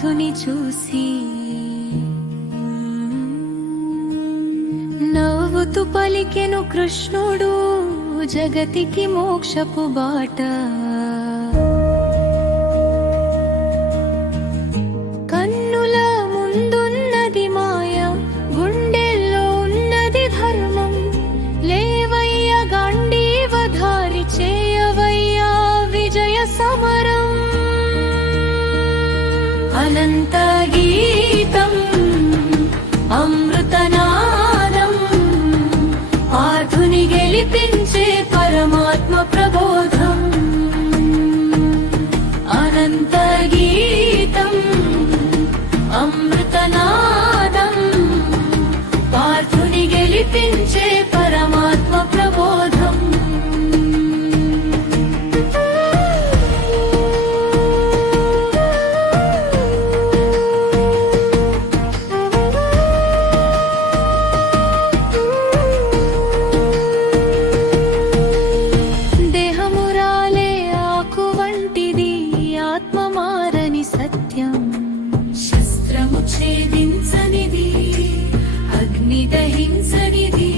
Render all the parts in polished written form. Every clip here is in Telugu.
పార్థుని చూసి నవ్వుతూ పలికెను కృష్ణుడు, జగతికి మోక్షపు బాట. కన్నుల ముందున్నది మాయ, గుండెల్లో ఉన్నది ధర్మం. లేవయ్య గాంధీవధారి, చేయవయ్యా విజయ సమరం. అనంత గీతం అమృతనాదం, పార్థుని గెలిపించే పరమాత్మ ప్రబోధం. అనంత గీతం అమృతనాదం, పార్థుని గెలిపించే పరమాత్మ ప్రబోధం. శస్త్రము ఛేదించనిది, అగ్ని దహించనిది,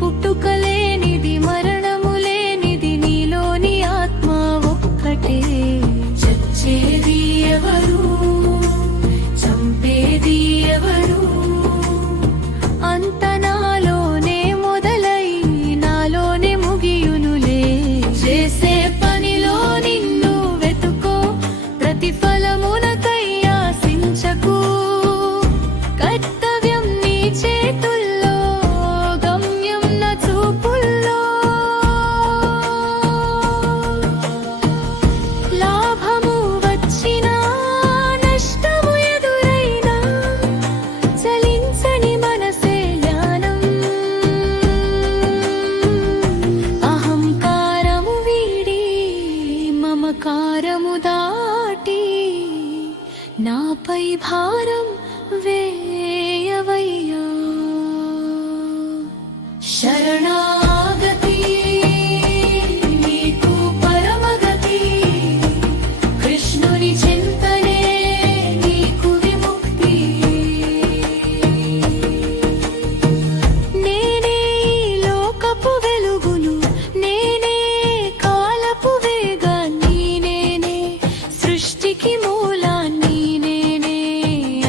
పుట్టుకలేనిది, మరణము లేనిది, నీలోని ఆత్మ ఒక్కటే. చచ్చేది ఎవరు, చంపేది ఎవరు? అంత నాలోనే మొదలై నాలోనే ముగియునులే. చేసే పనిలో నిన్ను వెతుకో, ప్రతిఫలమునకై ఆశించకు. కర్తవ్యం నీ చేతుల్లో, గమ్యం నా చూపుల్లో. లాభము వచ్చినా నష్టము ఎదురైనా, చలించని మనసే జ్ఞానం. అహంకారము వీడి మమకారము దాటి, నాపై భారం వేయవయ్యా. శరణాగతి నీకు పరమగతి, కృష్ణుని చింతనే నీకు విముక్తి. నేనే లోకపు వెలుగును, నేనే కాలపు వేగాన్ని, నేనే సృష్టికి మూలాన్ని, నేనే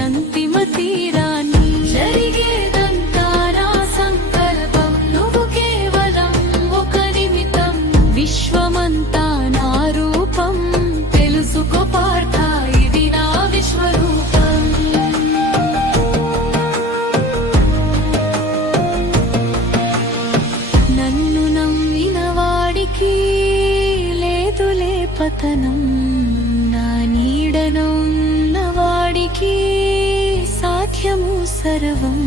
అంతిమ తీరాన్ని. జరిగేదంతా నా సంకల్పం, నువ్వు కేవలం ఒక నిమిత్తం. విశ్వమంతా నా రూపం, తెలుసుకో పార్థ, ఇది నా విశ్వరూపం. నన్ను నమ్మిన వాడికి లేదులే పతనం, నా నీడనున్న వాడికి సాధ్యము సర్వం.